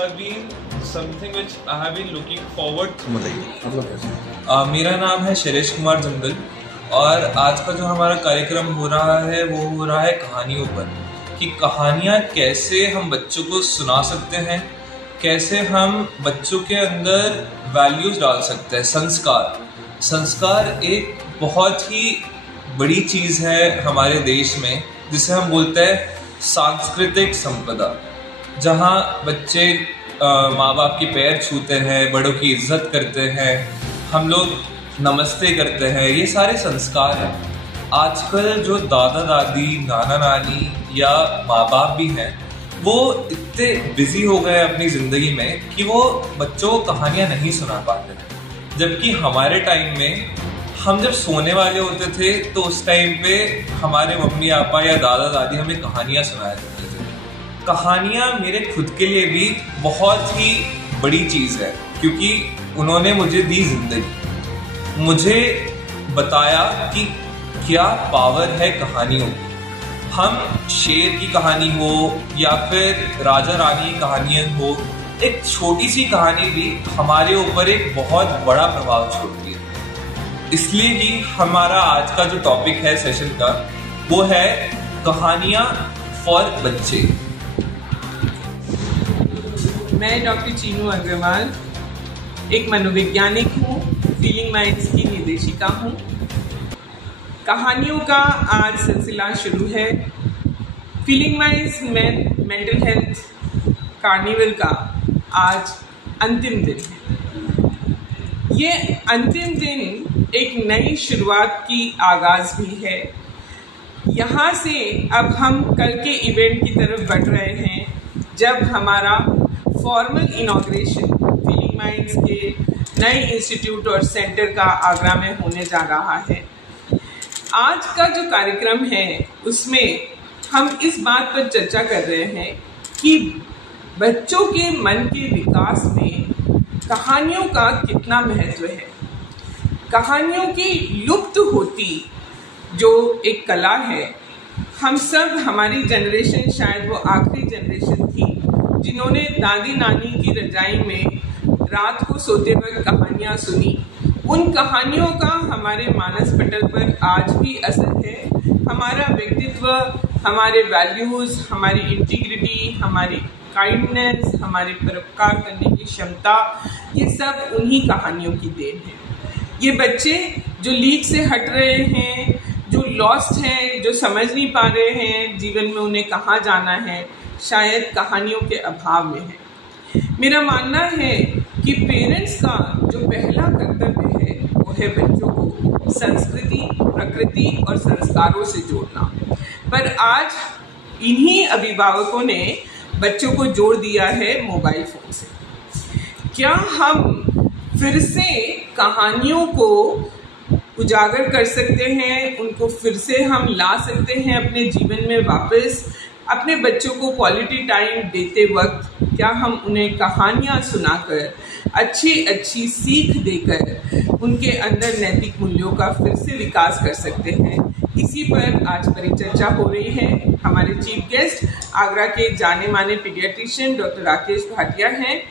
have been something which I have been looking forward to. मेरा नाम है शैलेश कुमार जंगल और आज का जो हमारा कार्यक्रम हो रहा है वो हो रहा है कहानियों पर, कि कहानियाँ कैसे हम बच्चों को सुना सकते हैं, कैसे हम बच्चों के अंदर वैल्यूज डाल सकते हैं। संस्कार एक बहुत ही बड़ी चीज़ है हमारे देश में, जिसे हम बोलते हैं सांस्कृतिक संपदा, जहाँ बच्चे माँ बाप के पैर छूते हैं, बड़ों की इज्जत करते हैं, हम लोग नमस्ते करते हैं, ये सारे संस्कार हैं। आजकल जो दादा दादी, नाना नानी या माँ बाप भी हैं, वो इतने बिजी हो गए अपनी ज़िंदगी में कि वो बच्चों को कहानियाँ नहीं सुना पाते हैं। जबकि हमारे टाइम में हम जब सोने वाले होते थे तो उस टाइम पे हमारे मम्मी पापा या दादा दादी हमें कहानियाँ सुनाया करते थे। कहानियाँ मेरे खुद के लिए भी बहुत ही बड़ी चीज़ है, क्योंकि उन्होंने मुझे दी जिंदगी, मुझे बताया कि क्या पावर है कहानियों की। हम शेर की कहानी हो या फिर राजा रानी की कहानियाँ हो, एक छोटी सी कहानी भी हमारे ऊपर एक बहुत बड़ा प्रभाव छोड़ती है। इसलिए कि हमारा आज का जो टॉपिक है सेशन का, वो है कहानियाँ फॉर बच्चे। मैं डॉक्टर चीनू अग्रवाल एक मनोवैज्ञानिक हूँ, फीलिंग माइंड्स की निर्देशिका हूँ। कहानियों का आज सिलसिला शुरू है। Feeling minds mental health carnival का आज अंतिम दिन है। ये अंतिम दिन एक नई शुरुआत की आगाज भी है। यहाँ से अब हम कल के इवेंट की तरफ बढ़ रहे हैं, जब हमारा फॉर्मल इनॉग्रेशन फीलिंग माइंड्स के नए इंस्टीट्यूट और सेंटर का आगरा में होने जा रहा है। आज का जो कार्यक्रम है उसमें हम इस बात पर चर्चा कर रहे हैं कि बच्चों के मन के विकास में कहानियों का कितना महत्व है। कहानियों की लुप्त होती जो एक कला है, हम सब, हमारी जनरेशन शायद वो आखिरी जनरेशन थी जिन्होंने दादी नानी की रजाई में रात को सोते वक्त कहानियाँ सुनी। उन कहानियों का हमारे मानस पटल पर आज भी असर है। हमारा व्यक्तित्व, हमारे वैल्यूज़, हमारी इंटीग्रिटी, हमारी काइंडनेस, हमारे परोपकार करने की क्षमता, ये सब उन्हीं कहानियों की देन है। ये बच्चे जो लीक से हट रहे हैं, जो लॉस्ट हैं, जो समझ नहीं पा रहे हैं जीवन में उन्हें कहाँ जाना है, शायद कहानियों के अभाव में है। मेरा मानना है कि पेरेंट्स का जो पहला कर्तव्य है वो है बच्चों को संस्कृति, प्रकृति और संस्कारों से जोड़ना। पर आज इन्हीं अभिभावकों ने बच्चों को जोड़ दिया है मोबाइल फोन से। क्या हम फिर से कहानियों को उजागर कर सकते हैं, उनको फिर से हम ला सकते हैं अपने जीवन में वापस? अपने बच्चों को क्वालिटी टाइम देते वक्त क्या हम उन्हें कहानियाँ सुनाकर, अच्छी अच्छी सीख देकर उनके अंदर नैतिक मूल्यों का फिर से विकास कर सकते हैं? इसी पर आज परिचर्चा हो रही है। हमारे चीफ गेस्ट आगरा के जाने माने पीडियाट्रिशियन डॉक्टर राकेश भाटिया हैं।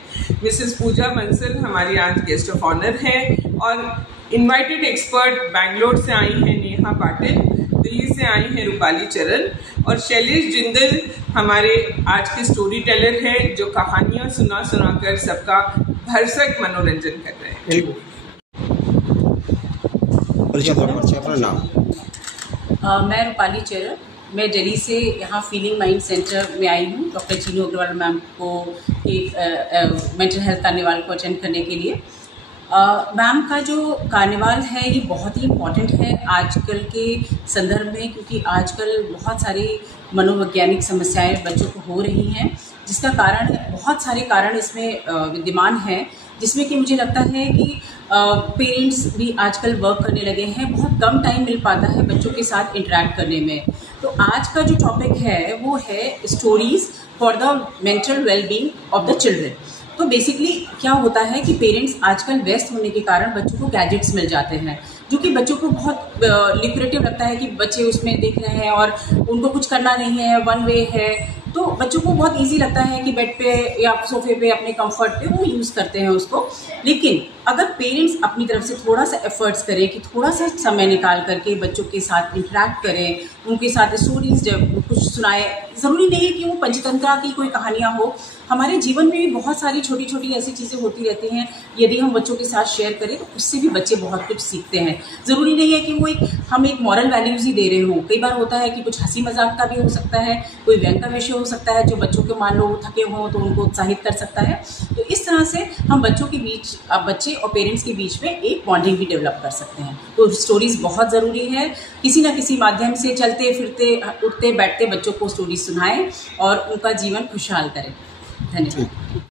मिसेस पूजा बंसल हमारी आज गेस्ट ऑफ ऑनर हैं, और इनवाइटेड एक्सपर्ट बैंगलोर से आई हैं नेहा पाटिल, दिल्ली से आई हैं रूपाली चरण, और शैलेश जिंदल हमारे आज के स्टोरी टेलर है, जो कहानियाँ सुना कर सबका भरसक मनोरंजन कर रहे हैं। मैं रूपाली चरण, मैं दिल्ली से यहाँ फीलिंग माइंड सेंटर में आई हूँ डॉक्टर चीनू अग्रवाल मैम को एक मेंटल हेल्थ कार्निवाल को अटेंड करने के लिए। मैम का जो कार्निवाल है ये बहुत ही इम्पॉर्टेंट है आजकल के संदर्भ में, क्योंकि आजकल बहुत सारी मनोवैज्ञानिक समस्याएं बच्चों को हो रही हैं, जिसका कारण बहुत सारे कारण इसमें विद्यमान हैं, जिसमें कि मुझे लगता है कि पेरेंट्स भी आजकल वर्क करने लगे हैं, बहुत कम टाइम मिल पाता है बच्चों के साथ इंटरेक्ट करने में। तो आज का जो टॉपिक है वो है stories for the mental wellbeing of the children. तो बेसिकली क्या होता है कि पेरेंट्स आजकल व्यस्त होने के कारण बच्चों को गैजेट्स मिल जाते हैं, जो कि बच्चों को बहुत लिक्रेटिव लगता है कि बच्चे उसमें देख रहे हैं और उनको कुछ करना नहीं है, वन वे है, तो बच्चों को बहुत इजी लगता है कि बेड पे या सोफे पे अपने कंफर्ट पे वो यूज़ करते हैं उसको। लेकिन अगर पेरेंट्स अपनी तरफ से थोड़ा सा एफर्ट्स करें कि थोड़ा सा समय निकाल करके बच्चों के साथ इंटरेक्ट करें, उनके साथ स्टोरीज जब कुछ सुनाए, ज़रूरी नहीं है कि वो पंचतंत्रा की कोई कहानियाँ हो, हमारे जीवन में भी बहुत सारी छोटी छोटी ऐसी चीज़ें होती रहती हैं, यदि हम बच्चों के साथ शेयर करें तो उससे भी बच्चे बहुत कुछ सीखते हैं। ज़रूरी नहीं है कि वो हम एक मॉरल वैल्यूज़ ही दे रहे हों, कई बार होता है कि कुछ हंसी मजाक का भी हो सकता है, कोई व्यंग का विषय हो सकता है जो बच्चों के मान लो थके हों तो उनको उत्साहित कर सकता है। तो इस तरह से हम बच्चों के बीच, बच्चे और पेरेंट्स के बीच में एक बॉन्डिंग भी डेवलप कर सकते हैं। तो स्टोरीज बहुत ज़रूरी है, किसी ना किसी माध्यम से चलते फिरते उठते बैठते बच्चों को स्टोरीज सुनाएं और उनका जीवन खुशहाल करें। धन्यवाद।